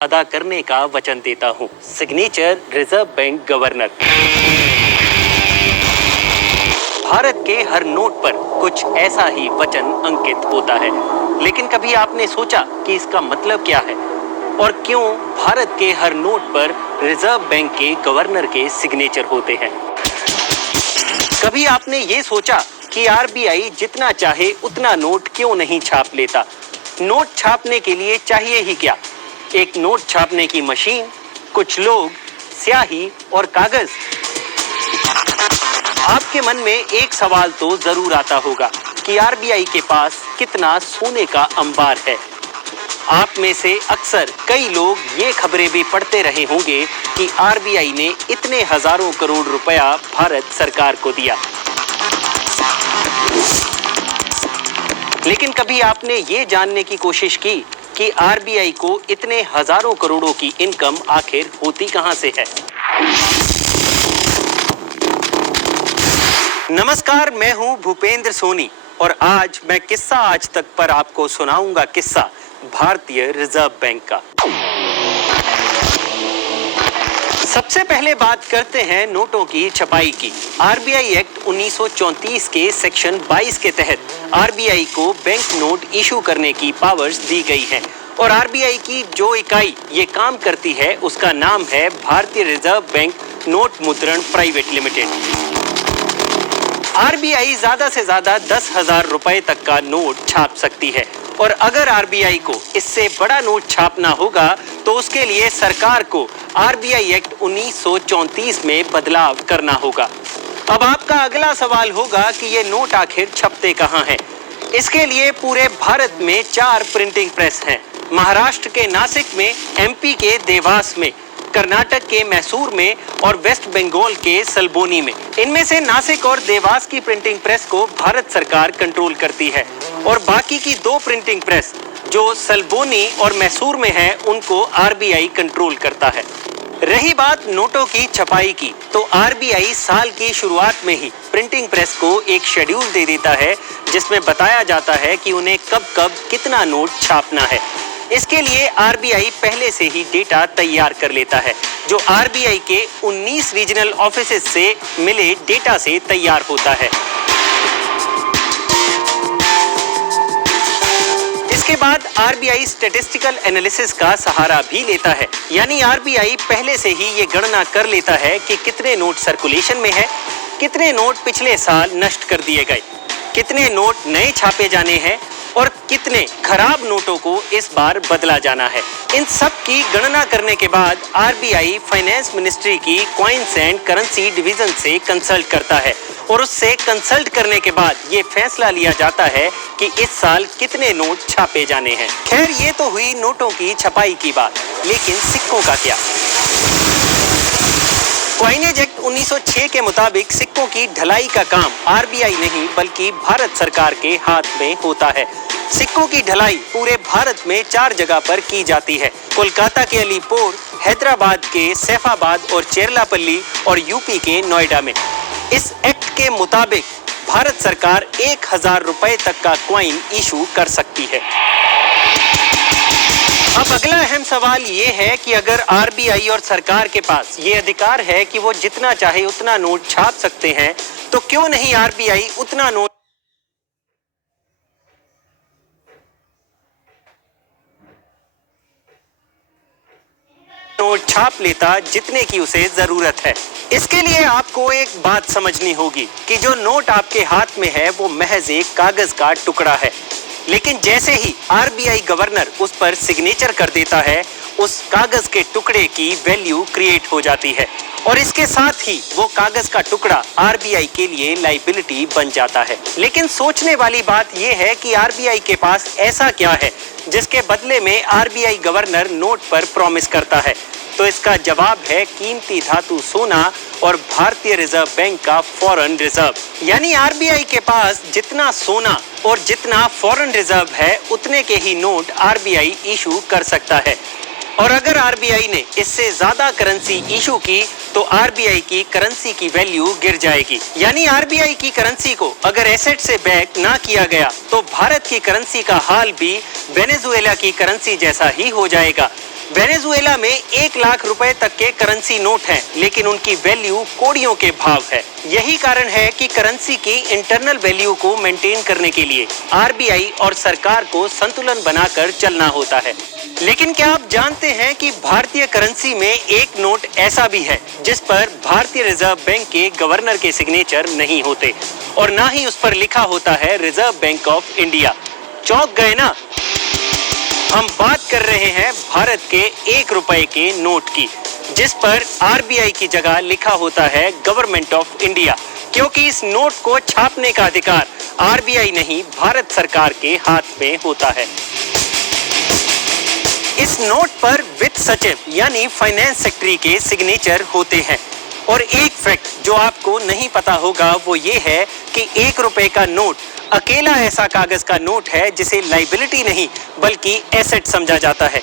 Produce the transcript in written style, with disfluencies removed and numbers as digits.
अदा करने का वचन देता हूँ। Signature reserve bank governor. Bharat के हर नोट पर कुछ ऐसा ही वचन अंकित होता है, लेकिन कभी आपने सोचा कि इसका मतलब क्या है और क्यों भारत के हर नोट पर रिजर्व बैंक के गवर्नर के सिग्नेचर होते हैं? कभी आपने ये सोचा कि आरबीआई जितना चाहे उतना नोट क्यों नहीं छाप लेता? नोट छापने के लिए चाहिए ही क्या? एक नोट छापने की मशीन, कुछ लोग, स्याही और कागज। आपके मन में एक सवाल तो जरूर आता होगा कि आरबीआई के पास कितना सोने का अंबार है। आप में से अक्सर कई लोग ये खबरें भी पढ़ते रहे होंगे कि आरबीआई ने इतने हजारों करोड़ रुपया भारत सरकार को दिया। लेकिन कभी आपने ये जानने की कोशिश की कि आरबीआई को इतने हजारों करोड़ों की इनकम आखिर होती कहां से है? नमस्कार, मैं हूं भूपेंद्र सोनी और आज मैं किस्सा आज तक पर आपको सुनाऊंगा किस्सा भारतीय रिजर्व बैंक का। सबसे पहले बात करते हैं नोटों की छपाई की। आरबीआई एक्ट 1934 के सेक्शन 22 के तहत आरबीआई को बैंक नोट इशू करने की पावर्स दी गई हैं और आरबीआई की जो इकाई ये काम करती है उसका नाम है भारतीय रिजर्व बैंक नोट मुद्रण प्राइवेट लिमिटेड। आरबीआई ज्यादा से ज्यादा 10,000 रुपए तक का नोट छाप सकती है और अगर आरबीआई को इससे बड़ा नोट छापना होगा तो उसके लिए सरकार को आरबीआई एक्ट 1934 में बदलाव करना होगा। अब आपका अगला सवाल होगा कि ये नोट आखिर छपते कहाँ हैं? इसके लिए पूरे भारत में 4 प्रिंटिंग प्रेस हैं। महाराष्ट्र के नासिक में, एमपी के देवास में, कर्नाटक के मैसूर में और वेस्ट बंगाल के सलबोनी में। इनमें से नासिक और देवास की प्रिंटिंग प्रेस को भारत सरकार कंट्रोल करती है और बाकी की 2 प्रिंटिंग प्रेस जो सलबोनी और मैसूर में है उनको आरबीआई कंट्रोल करता है। रही बात नोटों की छपाई की, तो आरबीआई साल की शुरुआत में ही प्रिंटिंग प्रेस को एक शेड्यूल दे देता है जिसमें बताया जाता है कि उन्हें कब कब कितना नोट छापना है। इसके लिए आरबीआई पहले से ही डेटा तैयार कर लेता है जो आरबीआई के 19 रीजनल ऑफिसेज से मिले डेटा से तैयार होता है। इसके बाद आरबीआई स्टैटिस्टिकल एनालिसिस का सहारा भी लेता है, यानी आरबीआई पहले से ही ये गणना कर लेता है कि कितने नोट सर्कुलेशन में है, कितने नोट पिछले साल नष्ट कर दिए गए, कितने नोट नए छापे जाने हैं और कितने खराब नोटों को इस बार बदला जाना है। इन सब की गणना करने के बाद आरबीआई फाइनेंस मिनिस्ट्री की कॉइन्स एंड करेंसी डिवीजन से कंसल्ट करता है और उससे कंसल्ट करने के बाद ये फैसला लिया जाता है कि इस साल कितने नोट छापे जाने हैं। खैर, ये तो हुई नोटों की छपाई की बात, लेकिन सिक्कों का क्या? कॉइनेज एक्ट 1906 के मुताबिक सिक्कों की ढलाई का काम आरबीआई नहीं बल्कि भारत सरकार के हाथ में होता है। सिक्कों की ढलाई पूरे भारत में 4 जगह पर की जाती है। कोलकाता के अलीपुर, हैदराबाद के सैफाबाद और चेरलापल्ली और यूपी के नोएडा में। इस एक्ट के मुताबिक भारत सरकार 1,000 रुपए तक का कॉइन इशू कर सकती है। अब अगला अहम सवाल ये है कि अगर आरबीआई और सरकार के पास ये अधिकार है कि वो जितना चाहे उतना नोट छाप सकते हैं, तो क्यों नहीं आरबीआई उतना नोट छाप लेता जितने की उसे जरूरत है? इसके लिए आपको एक बात समझनी होगी कि जो नोट आपके हाथ में है वो महज एक कागज का टुकड़ा है, लेकिन जैसे ही आरबीआई गवर्नर उस पर सिग्नेचर कर देता है, उस कागज के टुकड़े की वैल्यू क्रिएट हो जाती है और इसके साथ ही वो कागज का टुकड़ा आरबीआई के लिए लायबिलिटी बन जाता है। लेकिन सोचने वाली बात ये है कि आरबीआई के पास ऐसा क्या है जिसके बदले में आरबीआई गवर्नर नोट पर प्रॉमिस करता है? तो इसका जवाब है कीमती धातु सोना और भारतीय रिजर्व बैंक का फॉरेन रिजर्व। यानी आरबीआई के पास जितना सोना और जितना फॉरेन रिजर्व है उतने के ही नोट आरबीआई इशू कर सकता है और अगर आरबीआई ने इससे ज्यादा करेंसी इशू की तो आरबीआई की करेंसी की वैल्यू गिर जाएगी। यानी आरबीआई की करेंसी को अगर एसेट से बैक ना किया गया तो भारत की करेंसी का हाल भी वेनेजुएला की करेंसी जैसा ही हो जाएगा। वेनेजुएला में 1 लाख रुपए तक के करेंसी नोट हैं, लेकिन उनकी वैल्यू कोड़ियों के भाव है। यही कारण है कि करेंसी की इंटरनल वैल्यू को मेंटेन करने के लिए आरबीआई और सरकार को संतुलन बनाकर चलना होता है। लेकिन क्या आप जानते हैं कि भारतीय करेंसी में एक नोट ऐसा भी है जिस पर भारतीय रिजर्व बैंक के गवर्नर के सिग्नेचर नहीं होते और ना ही उस पर लिखा होता है रिजर्व बैंक ऑफ इंडिया। चौंक गए ना? हम बात कर रहे हैं भारत के 1 रुपए के नोट की, जिस पर आरबीआई की जगह लिखा होता है गवर्नमेंट ऑफ इंडिया, क्योंकि इस नोट को छापने का अधिकार आरबीआई नहीं भारत सरकार के हाथ में होता है। इस नोट पर वित्त सचिव यानी फाइनेंस सेक्रेटरी के सिग्नेचर होते हैं। और एक फैक्ट जो आपको नहीं पता होगा वो ये है कि 1 रुपए का नोट अकेला ऐसा कागज का नोट है जिसे लायबिलिटी नहीं बल्कि एसेट समझा जाता है।